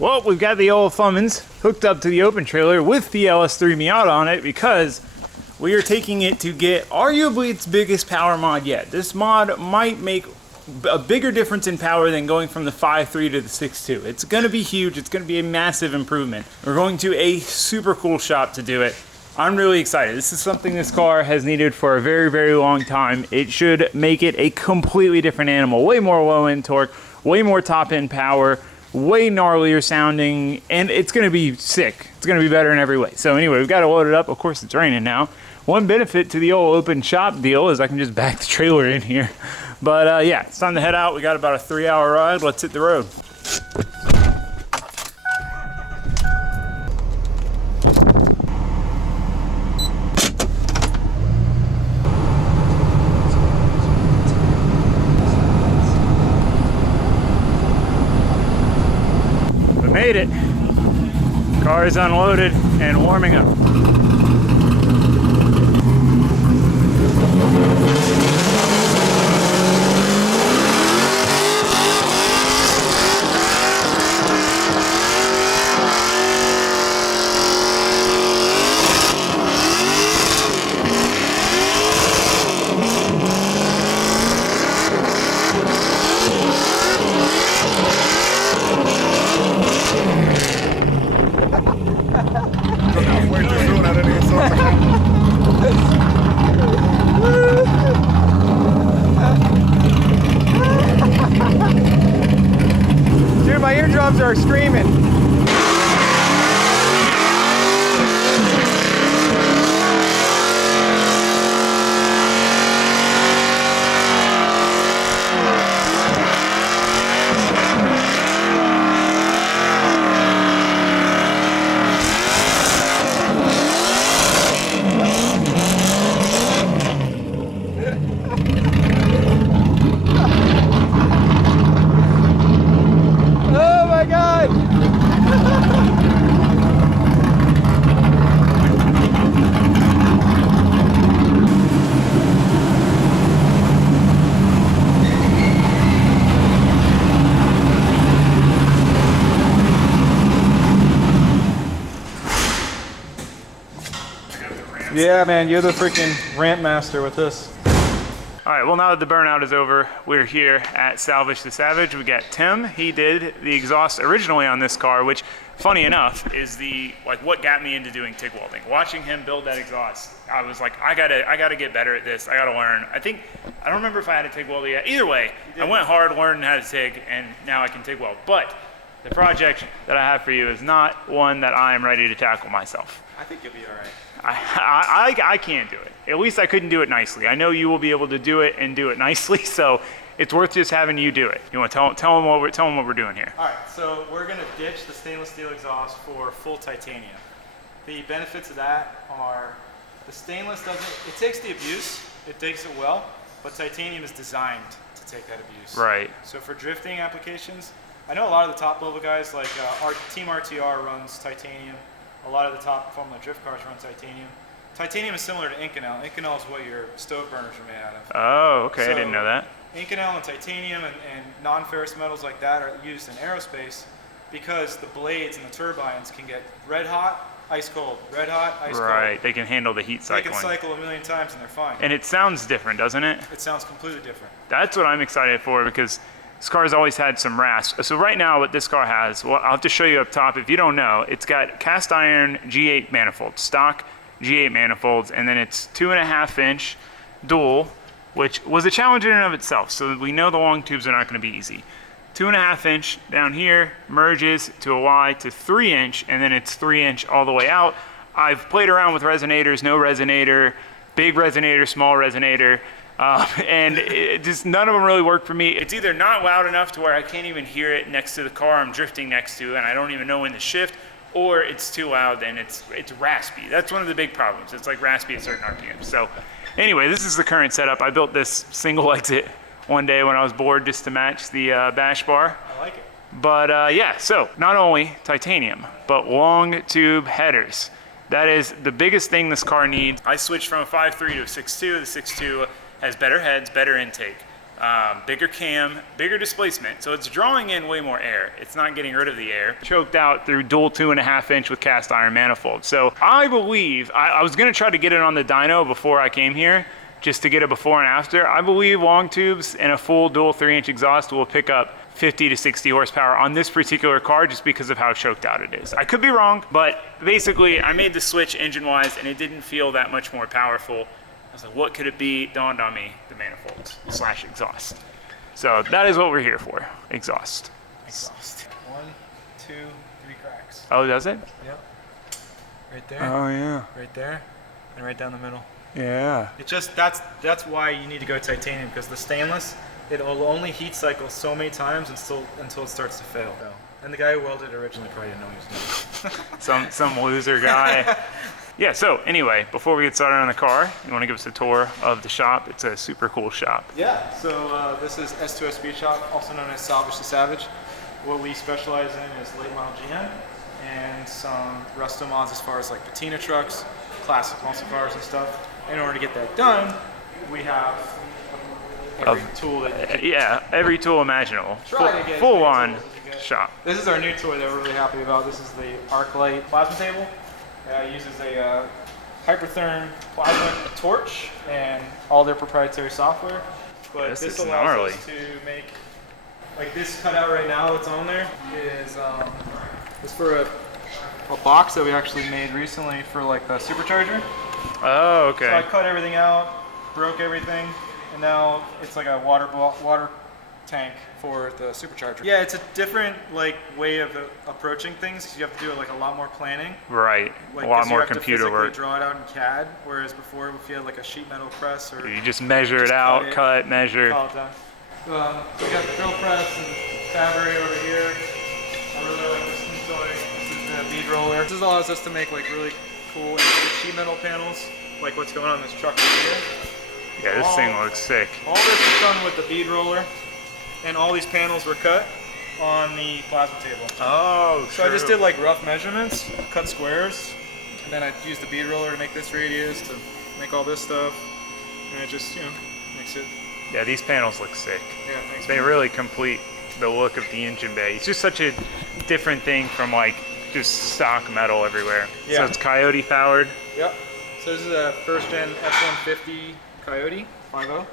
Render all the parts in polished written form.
Well, we've got the old Thumbins hooked up to the open trailer with the LS3 Miata on it because we are taking it to get arguably its biggest power mod yet. This mod might make a bigger difference in power than going from the 5.3 to the 6.2. It's going to be huge. It's going to be a massive improvement. We're going to a super cool shop to do it. I'm really excited. This is something this car has needed for a very, very long time. It should make it a completely different animal. Way more low-end torque, way more top-end power, way gnarlier sounding, and it's going to be sick. It's going to be better in every way. So anyway, we've got to load it up. Of course, it's raining now. One benefit to the old open shop deal is I can just back the trailer in here. But yeah, it's time to head out. We got about a 3-hour ride. Let's hit the road. We made it. Car is unloaded and warming up. Dude, my eardrums are screaming. Yeah, man, you're the freaking rant master with this. All right, well, now that the burnout is over, we're here at Salvage the Savage. We got Tim. He did the exhaust originally on this car, which, funny enough, is what got me into doing TIG welding. Watching him build that exhaust, I was like, I gotta get better at this. I gotta learn. I don't remember if I had a TIG weld yet. Either way, I went hard learning how to TIG, and now I can TIG weld. But the project that I have for you is not one that I am ready to tackle myself. I think you'll be all right. I can't do it. At least I couldn't do it nicely. I know you will be able to do it and do it nicely, so it's worth just having you do it. You want to tell them what we're doing here? All right, so we're gonna ditch the stainless steel exhaust for full titanium. The benefits of that are the stainless it takes the abuse, it takes it well, but titanium is designed to take that abuse. Right. So for drifting applications, I know a lot of the top level guys like our Team RTR runs titanium. A lot of the top Formula Drift cars run titanium. Titanium is similar to Inconel. Inconel is what your stove burners are made out of. Oh, okay, so I didn't know that. Inconel and titanium and non-ferrous metals like that are used in aerospace because the blades and the turbines can get red hot, ice cold, red hot, ice cold. Right, they can handle the heat cycling. They can cycle a million times and they're fine. And it sounds different, doesn't it? It sounds completely different. That's what I'm excited for because this car has always had some rasp. So right now what this car has, well, I'll have to show you up top. If you don't know, it's got cast iron G8 manifolds, stock G8 manifolds, and then it's 2.5-inch dual, which was a challenge in and of itself. So we know the long tubes are not going to be easy. 2.5-inch down here merges to a Y to 3-inch, and then it's 3-inch all the way out. I've played around with resonators, no resonator, big resonator, small resonator. And just none of them really work for me. It's either not loud enough to where I can't even hear it next to the car I'm drifting next to and I don't even know when to shift, or it's too loud and it's raspy. That's one of the big problems. It's like raspy at certain RPMs. So anyway, this is the current setup. I built this single exit one day when I was bored just to match the bash bar. I like it. But yeah, so not only titanium, but long tube headers. That is the biggest thing this car needs. I switched from a 5.3 to a 6.2. The 6.2 has better heads, better intake. bigger cam, bigger displacement, so it's drawing in way more air. It's not getting rid of the air. Choked out through dual 2.5 inch with cast iron manifold. So I believe, I was gonna try to get it on the dyno before I came here, just to get a before and after. I believe long tubes and a full dual 3-inch exhaust will pick up 50 to 60 horsepower on this particular car just because of how choked out it is. I could be wrong, but basically I made the switch engine-wise and it didn't feel that much more powerful. I was like, what could it be? Dawned on me, the manifolds / exhaust. So that is what we're here for, exhaust. Exhaust. 1, 2, 3 cracks. Oh, does it? Yep. Right there. Oh yeah. Right there, and right down the middle. Yeah. It just, that's why you need to go titanium, because the stainless, it'll only heat cycle so many times until it starts to fail. And the guy who welded it originally probably didn't know he was doing it. Some loser guy. Yeah, so anyway, before we get started on the car, you want to give us a tour of the shop? It's a super cool shop. Yeah, so this is S2S Speed Shop, also known as Salvage to Savage. What we specialize in is late model GM and some resto mods as far as like patina trucks, classic muscle cars and stuff. In order to get that done, we have every tool that you can. Yeah, every tool imaginable. Try to get Full as on many tools as you can. shop. This is our new toy that we're really happy about. This is the ArcLight plasma table. It uses a hypertherm plasma torch and all their proprietary software. But this allows us to make, like this cutout right now that's on there is for a box that we actually made recently for like the supercharger. Oh, okay. So I cut everything out, broke everything, and now it's like a water tank for the supercharger. Yeah, it's a different like way of approaching things. 'Cause you have to do like a lot more planning. Right, Like, a lot 'cause you more have to computer physically work. draw it out in CAD, whereas before if you had like a sheet metal press or You just measure it out, cut, measure. call it done. So we got the drill press and fabric over here. I really like this new toy. This is the bead roller. This allows us to make like really cool sheet metal panels, like what's going on in this truck right here. Yeah, this thing looks sick. All this is done with the bead roller, and all these panels were cut on the plasma table. Oh, So I just did like rough measurements, cut squares, and then I used the bead roller to make this radius, to make all this stuff, and it just, makes it. Yeah, these panels look sick. Yeah, thanks. They really complete the look of the engine bay. It's just such a different thing from like just stock metal everywhere. Yeah. So it's Coyote powered. Yep. So this is a first gen F-150 Coyote 5.0,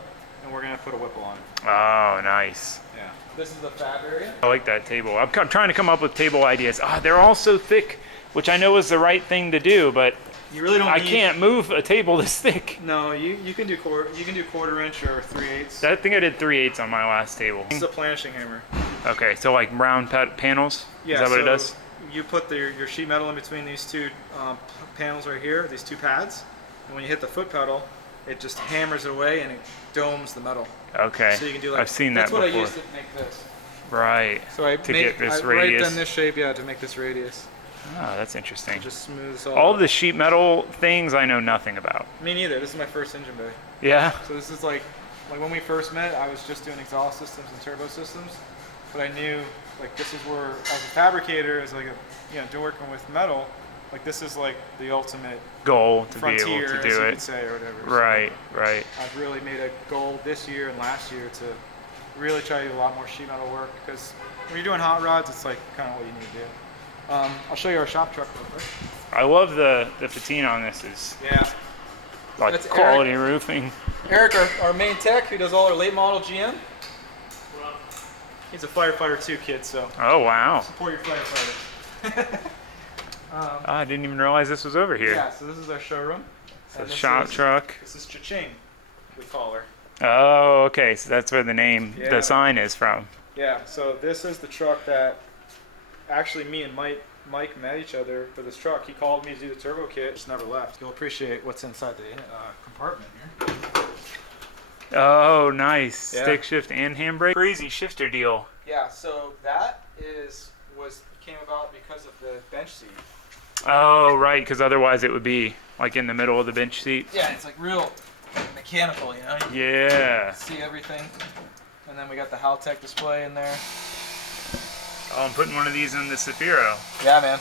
and we're gonna put a Whipple on it. Oh, nice. Yeah. This is the fab area. I like that table. I'm trying to come up with table ideas. They're all so thick, which I know is the right thing to do, but You really don't. I can't move a table this thick. No, you can do quarter inch or 3/8. I think I did 3/8 on my last table. This is a planishing hammer. Okay, so like round panels? Yeah. Is that what it does? You put your sheet metal in between these two panels right here, these two pads, and when you hit the foot pedal, it just hammers it away and it domes the metal. Okay. So you can do like. I've seen that before. That's what I used to make this. Right. So I get this I radius. right in this shape, yeah, to make this radius. Oh, that's interesting. Just smooths All the sheet metal things I know nothing about. Me neither. This is my first engine bay. Yeah? So this is like when we first met, I was just doing exhaust systems and turbo systems, but I knew like this is where, as a fabricator, as like working with metal, like this is like the ultimate Goal to frontier, be able to as do you it. could say, or whatever. Right, So right. I've really made a goal this year and last year to really try to do a lot more sheet metal work, because when you're doing hot rods, it's like kind of what you need to do. I'll show you our shop truck real quick. I love the patina on this. Is Yeah. like That's quality roofing. Eric, our main tech, who does all our late model GM. He's a firefighter too, kid, so Oh, wow. support your firefighters. I didn't even realize this was over here. Yeah, so this is our showroom. So And this shop is- truck. This is Cha-Ching, we call her. Oh, okay. So that's where the name, Yeah. the sign is from. Yeah, so this is the truck that actually me and Mike met each other for this truck. He called me to do the turbo kit, just never left. You'll appreciate what's inside the compartment here. Oh, nice. Yeah. Stick shift and handbrake. Crazy shifter deal. Yeah, so that came about because of the bench seat. Oh, right. Because otherwise it would be like in the middle of the bench seat. Yeah, it's like real mechanical, you know? You Yeah. see everything. And then we got the Haltech display in there. Oh, I'm putting one of these in the Safiro. Yeah, man.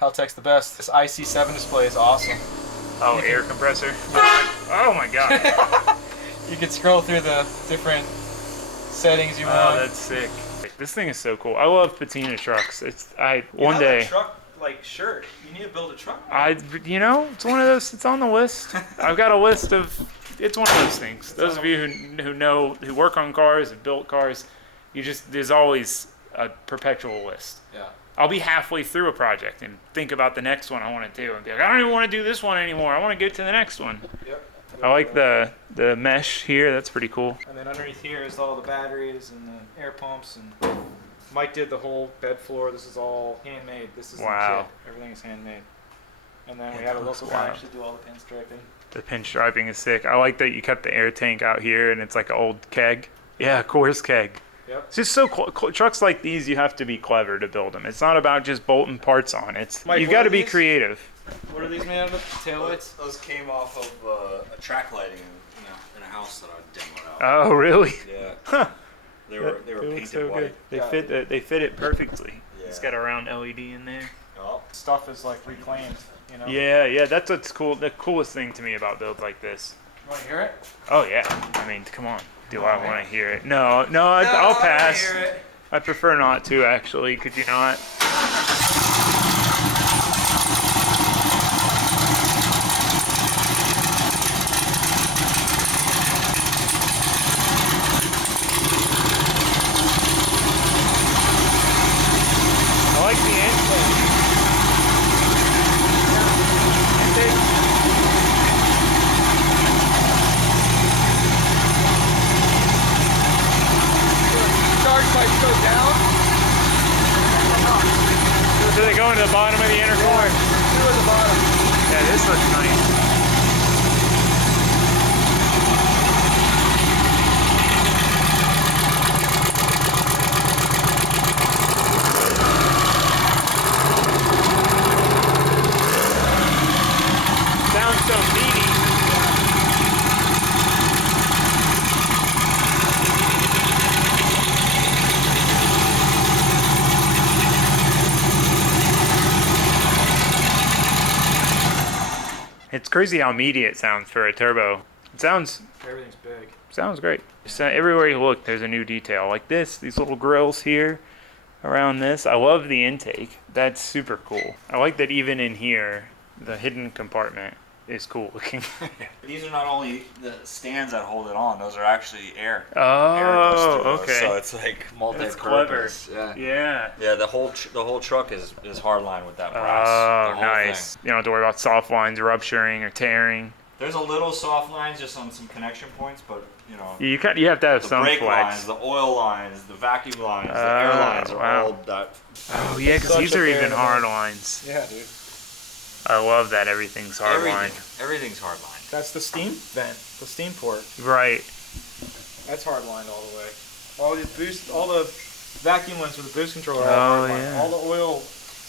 Haltech's the best. This IC7 display is awesome. Oh, air compressor. Oh my god. You can scroll through the different settings you Oh, want. that's sick. This thing is so cool. I love patina trucks. One have day. a truck like shirt. You need to build a truck. It's one of those. It's on the list. I've got a list of. It's one of those things. Those of you who work on cars, have built cars, there's always a perpetual list. Yeah. I'll be halfway through a project and think about the next one I want to do and be like, I don't even want to do this one anymore. I want to get to the next one. Yep. I like the mesh here. That's pretty cool. And then underneath here is all the batteries and the air pumps, and Mike did the whole bed floor. This is all handmade. This is the kit. Everything is handmade. And then we had a local guy actually do all the pinstriping. The pinstriping is sick. I like that you kept the air tank out here and it's like an old keg. Yeah, Coors keg. Yep. It's just so trucks like these, you have to be clever to build them. It's not about just bolting parts on. Mike, you've got to be creative. What are these made out of? Taillights? Those came off of a track lighting in a house that I demoed out. Oh, really? Yeah. Huh. They were They look painted so white. good. They fit it perfectly. Yeah. It's got a round LED in there. Oh. Stuff is like reclaimed, you know? Yeah. That's what's cool. The coolest thing to me about builds like this. You want to hear it? Oh yeah. I mean, come on. Do I want to hear it? No. I'll pass. I hear it. I prefer not to, actually. Could you not? I like the intake. Charge might go down. So they go into the bottom of the inner core. Two at the bottom. Yeah, this looks nice. Sounds so meaty. It's crazy how meaty it sounds for a turbo. It sounds Everything's big. great. So everywhere you look, there's a new detail. Like these little grills here around this. I love the intake. That's super cool. I like that even in here, the hidden compartment is cool looking. These are not only the stands that hold it on; those are actually air. Oh, okay. So it's like That's clever. multi-purpose. Yeah. Yeah. Yeah. The whole truck is hardline with that brass. Oh, the whole nice. thing. You don't have to worry about soft lines rupturing or tearing. There's a little soft lines just on some connection points, but you know. You have to have The some brake flex. lines, the oil lines, the vacuum lines, the air lines are wow. all that. Oh yeah, because Such these a are pair even of hard them. lines. Yeah, dude. I love that everything's hard line. Everything's hardline. That's the steam vent, the steam port. Right. That's hard lined all the way. All the vacuum lines for the boost controller are Oh, hard lined. yeah. All the oil.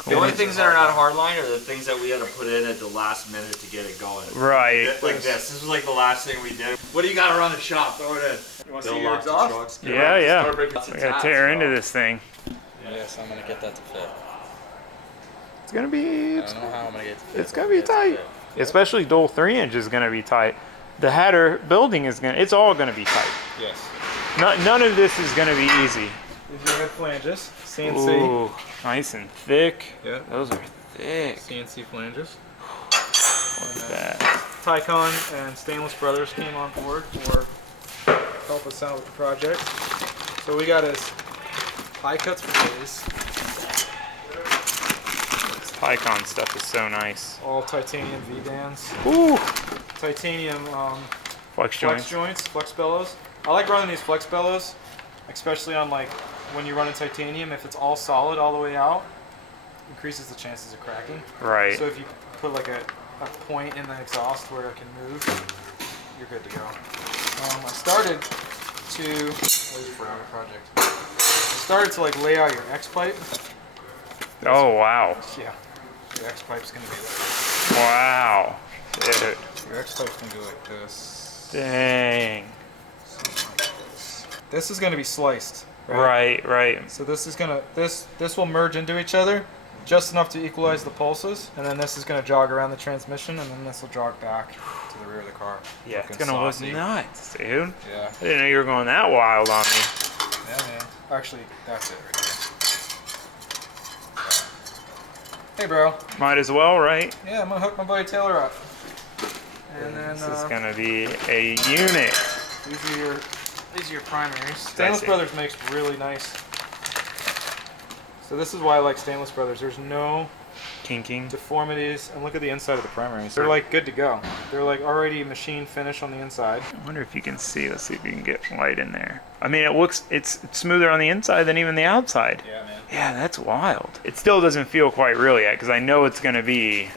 The only things that are not hardline are the things that we had to put in at the last minute to get it going. Right. Like this. This was like the last thing we did. What do you got around the shop? Throw it in. You want to They'll see your lock the exhaust? trucks. Yeah. Start breaking I some gotta tabs, tear into so. this thing. Yes, I'm gonna get that to fit. It's gonna be. I don't know how I'm gonna get it to fit. It's but gonna I'm be get it to tight. fit. Especially dual 3-inch is gonna be tight. The Hatter building is gonna. It's all gonna be tight. Yes. None of this is gonna be easy. These are head flanges. CNC. Ooh, nice and thick. Yeah. Those are thick. CNC flanges. What's that? Tycon and Stainless Brothers came on board for help us out with the project. So we got his high cuts for days, This Tycon stuff is so nice. all titanium V-bands, Ooh, titanium flex flex joints. joints, flex bellows. I like running these flex bellows, especially on like when you're running titanium. If it's all solid all the way out, increases the chances of cracking. Right. So if you put like a point in the exhaust where it can move, you're good to go. I started to. Where's your Forever project? I started to like lay out your X pipe. Oh wow. Yeah. Your X pipe's gonna be like. Wow. Dude. Your X pipe's gonna go like this. Dang. Something like this. This is gonna be sliced. Right. So this is gonna this will merge into each other, just enough to equalize the pulses, and then this is gonna jog around the transmission, and then this will jog back to the rear of the car. Yeah, it's Looking gonna saucy. look nuts, dude. Yeah. I didn't know you were going that wild on me. Yeah, man. Actually, that's it right there. Hey, bro. Might as well, right? Yeah, I'm gonna hook my buddy Taylor up. And then This is gonna be a unit. these are your primaries. Stainless it. Brothers makes really nice. So this is why I like Stainless Brothers. There's no Kinking. deformities, and look at the inside of the primaries. They're like good to go. They're like already machine finish on the inside. I wonder if you can see. Let's see if you can get light in there. I mean, it's smoother on the inside than even the outside. Yeah, man. Yeah, that's wild. It still doesn't feel quite real yet because I know it's gonna be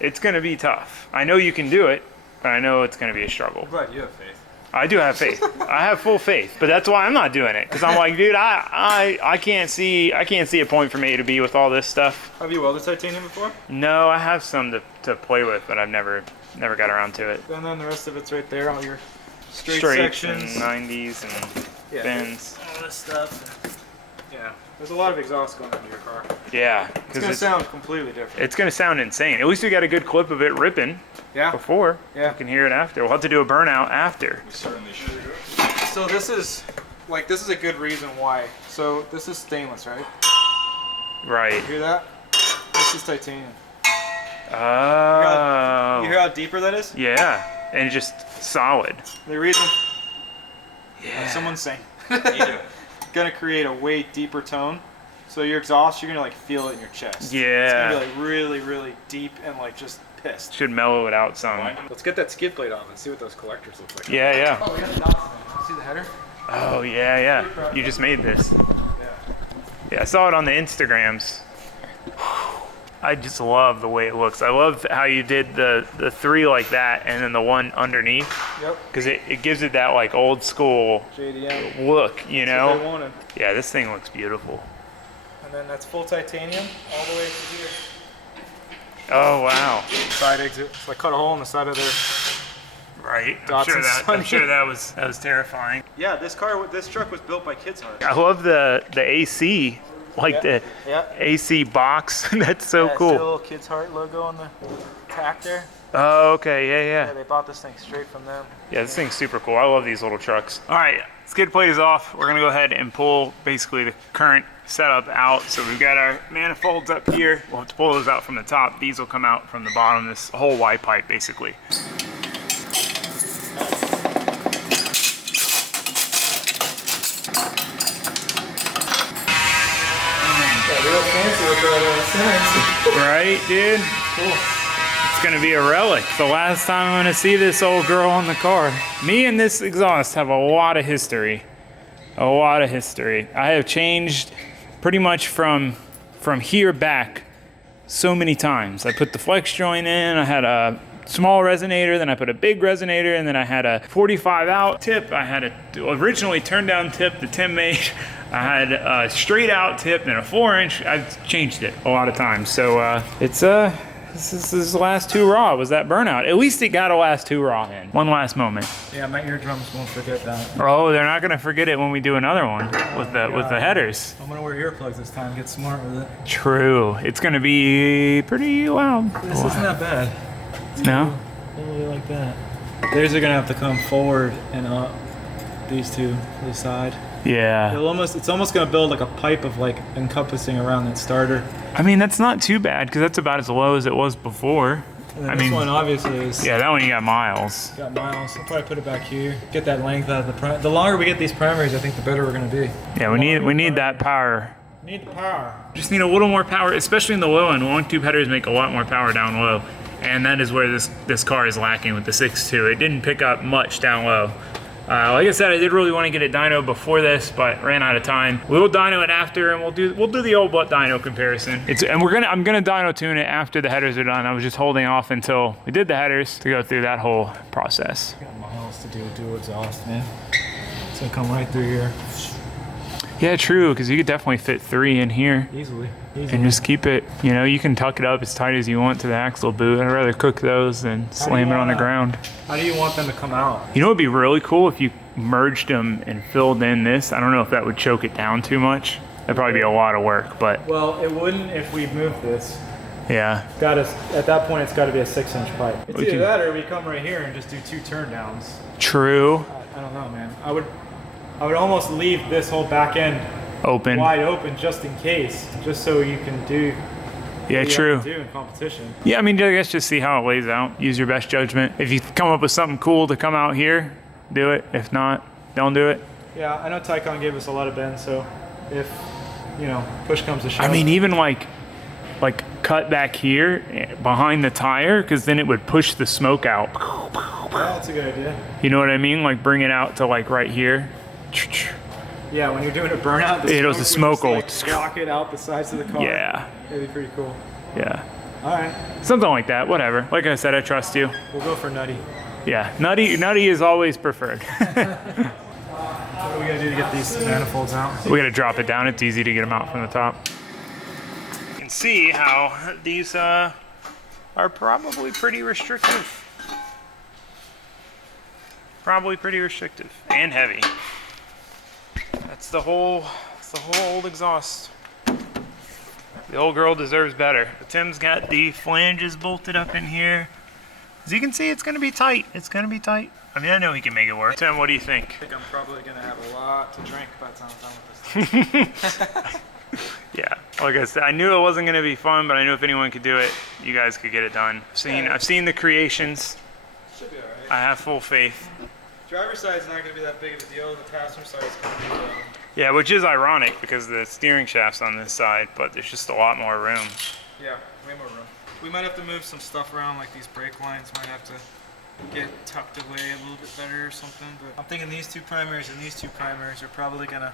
tough. I know you can do it, but I know it's gonna be a struggle. I'm glad you have faith. I do have faith. I have full faith, but that's why I'm not doing it because I'm like, dude, I can't see a point from A to B with all this stuff. Have you welded titanium before? No, I have some to play with, but I've never got around to it. And then the rest of it's right there, all your straight Straights sections. and 90s and Yeah. bends. All this stuff. Yeah, there's a lot of exhaust going into your car. Yeah, It's because gonna sound completely different. it's gonna sound insane. At least we got a good clip of it ripping Yeah. before. Yeah. You can hear it after. We'll have to do a burnout after. We certainly should. So this is a good reason why. So this is stainless, right? Right. You hear that? This is titanium. Oh. You hear how deeper that is? Yeah, and just solid. The reason Yeah. someone's saying You do it. gonna create a way deeper tone. So your exhaust, you're gonna like feel it in your chest. Yeah. It's gonna be like really, really deep and like just pissed. Should mellow it out some. Let's get that skid plate on and see what those collectors look like. Yeah, yeah. Oh, we got the dots in there. See the header? Oh, yeah, yeah. You just made this. Yeah. Yeah, I saw it on the Instagrams. I just love the way it looks. I love how you did the three like that and then the one underneath. Yep. Because it gives it that like old school JDM. look, you That's what they know? wanted. Yeah, this thing looks beautiful. And then that's full titanium all the way to here. Oh, wow. Side exit. So I cut a hole in the side of there. Right. I'm Dots sure, and I'm sun. sure that was terrifying. Yeah, this truck was built by Kids Heart. I love the AC, like the Yeah. AC box. That's so See the cool. little Kids Heart logo on the tack there? Oh, okay. Yeah, Yeah, they bought this thing straight from them. Yeah, this thing's super cool. I love these little trucks. All right, skid plate is off. We're gonna go ahead and pull basically the current setup out. So we've got our manifolds up here. We'll have to pull those out from the top. These will come out from the bottom, this whole Y pipe basically. Real fancy with the Right, dude? Cool. It's gonna be a relic. It's the last time I'm gonna see this old girl on the car. Me and this exhaust have a lot of history. A lot of history. I have changed pretty much from here back so many times. I put the flex joint in, I had a small resonator, then I put a big resonator, and then I had a 45 out tip. I had a originally turned down tip that Tim made. I had a straight out tip and a 4-inch. I've changed it a lot of times. So this is the last 2 raw was that burnout. At least it got a last 2 raw in. One last moment. Yeah, my eardrums won't forget that. Oh, they're not gonna forget it when we do another one with the headers. I'm gonna wear earplugs this time, get smart with it. True. It's gonna be pretty loud. This isn't that bad. No? Totally like that. Theirs are gonna have to come forward and up. These two to the side. Yeah. It's almost gonna build like a pipe of like encompassing around that starter. I mean, that's not too bad because that's about as low as it was before. And then I this mean, one obviously is yeah, that one you got miles. got miles. I'll probably put it back here. Get that length out of the prime. The longer we get these primaries, I think the better we're gonna be. Yeah, we need that power. Need the power. Just need a little more power, especially in the low end. Long tube headers make a lot more power down low, and that is where this car is lacking with the 6.2. It didn't pick up much down low. Like I said, I did really want to get it dyno before this, but ran out of time. We'll dyno it after, and we'll do the old butt dyno comparison. I'm gonna dyno tune it after the headers are done. I was just holding off until we did the headers to go through that whole process. Got miles to do dual exhaust, man. It's gonna come right through here. Yeah, true, because you could definitely fit 3 in here. Easily. And just keep it, you can tuck it up as tight as you want to the axle boot. I'd rather cook those than slam it on the ground. How do you want them to come out? You know what would be really cool if you merged them and filled in this? I don't know if that would choke it down too much. That'd probably be a lot of work, but Well, it wouldn't if we moved this. yeah. At that point, it's got to be a 6-inch pipe. It's We either can- that or we come right here and just do 2 turn downs. True. I don't know, man. I would almost leave this whole back end open. wide open just in case, just so you can do Yeah, what you true. have to do in competition. Yeah, I mean, I guess just see how it lays out. Use your best judgment. If you come up with something cool to come out here, do it. If not, don't do it. Yeah, I know Tycon gave us a lot of bend, so if, you know, push comes to shove. I mean, even like cut back here behind the tire, because then it would push the smoke out. yeah, that's a good idea. You know what I mean? Like bring it out to like right here. Yeah, when you're doing a burnout, The smoke will just, like, rocket out the sides of the car. Yeah, It'd be pretty cool. yeah. All right, Something like that, whatever. Like I said, I trust you. we'll go for nutty. Yeah, nutty is always preferred. What do we gotta do to get these manifolds out? We gotta drop it down. It's easy to get them out from the top. You can see how these are probably pretty restrictive. Probably pretty restrictive and heavy. That's the whole old exhaust. The old girl deserves better. But Tim's got the flanges bolted up in here. As you can see, it's gonna be tight. It's gonna be tight. I mean, I know he can make it work. Tim, what do you think? I think I'm probably gonna have a lot to drink by the time I'm done with this thing. Yeah, like I said, I knew it wasn't gonna be fun, but I knew if anyone could do it, you guys could get it done. I've seen the creations. Should be all right. I have full faith. Driver's side's not gonna be that big of a deal. The passenger side's gonna be Yeah, which is ironic because the steering shaft's on this side, but there's just a lot more room. yeah, way more room. We might have to move some stuff around, like these brake lines might have to get tucked away a little bit better or something. But I'm thinking these two primaries and these two primaries are probably gonna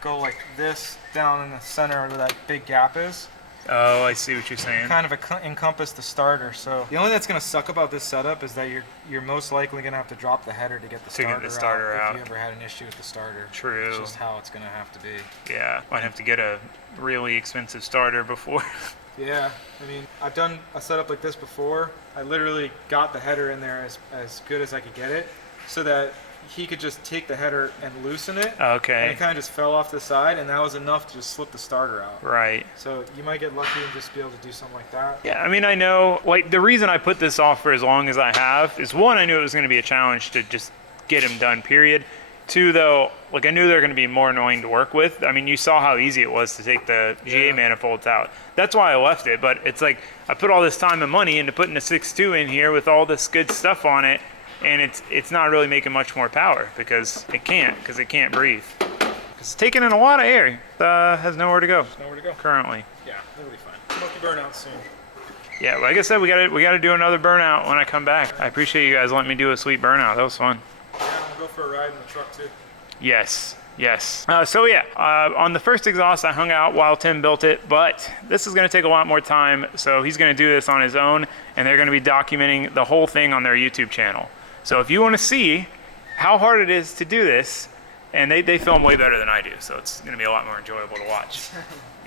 go like this down in the center where that big gap is. Oh, I see what you're saying. Kind of encompass the starter. So the only thing that's gonna suck about this setup is that you're most likely gonna have to drop the header to get the starter out. If you ever had an issue with the starter. True. It's just how it's gonna have to be. Yeah, might have to get a really expensive starter before. Yeah, I mean, I've done a setup like this before. I literally got the header in there as good as I could get it, so that he could just take the header and loosen it. And Okay, it kind of just fell off the side, and that was enough to just slip the starter out. right. So you might get lucky and just be able to do something like that. Yeah, I mean, I know, like, the reason I put this off for as long as I have is, one, I knew it was going to be a challenge to just get him done, period. Two, though, like, I knew they were going to be more annoying to work with. I mean, you saw how easy it was to take the GA manifolds out. That's why I left it, but it's like, I put all this time and money into putting a 6.2 in here with all this good stuff on it, and it's not really making much more power because it can't breathe. It's taking in a lot of air. It has nowhere to go Nowhere to go. currently. Yeah, that'll be fine. Smoky burnout soon. Yeah, like I said, we gotta do another burnout when I come back. I appreciate you guys letting me do a sweet burnout. That was fun. Yeah, we'll go for a ride in the truck too. Yes, yes. On the first exhaust, I hung out while Tim built it, but this is gonna take a lot more time, so he's gonna do this on his own, and they're gonna be documenting the whole thing on their YouTube channel. So if you wanna see how hard it is to do this, and they film way better than I do, so it's gonna be a lot more enjoyable to watch.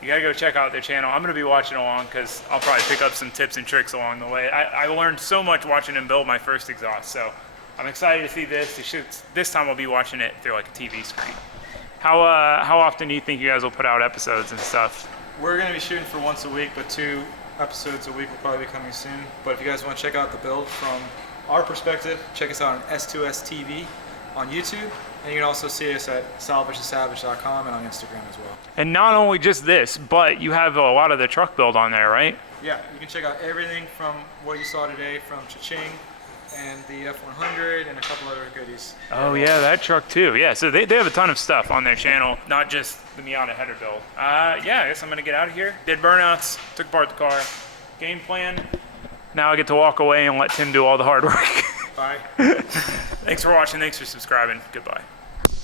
You gotta go check out their channel. I'm gonna be watching along because I'll probably pick up some tips and tricks along the way. I learned so much watching him build my first exhaust, so I'm excited to see this. This time I'll be watching it through like a TV screen. How often do you think you guys will put out episodes and stuff? We're gonna be shooting for once a week, but 2 episodes a week will probably be coming soon. But if you guys want to check out the build from our perspective, check us out on S2S TV on YouTube, and you can also see us at salvagetosavage.com and on Instagram as well. And not only just this, but you have a lot of the truck build on there, right? Yeah, you can check out everything from what you saw today from Cha-Ching and the F100 and a couple other goodies. Oh yeah, that truck too. Yeah, so they have a ton of stuff on their channel, not just the Miata header build. Yeah, I guess I'm gonna get out of here. Did burnouts, took apart the car. Game plan. Now I get to walk away and let Tim do all the hard work. Bye. Thanks for watching, thanks for subscribing. Goodbye.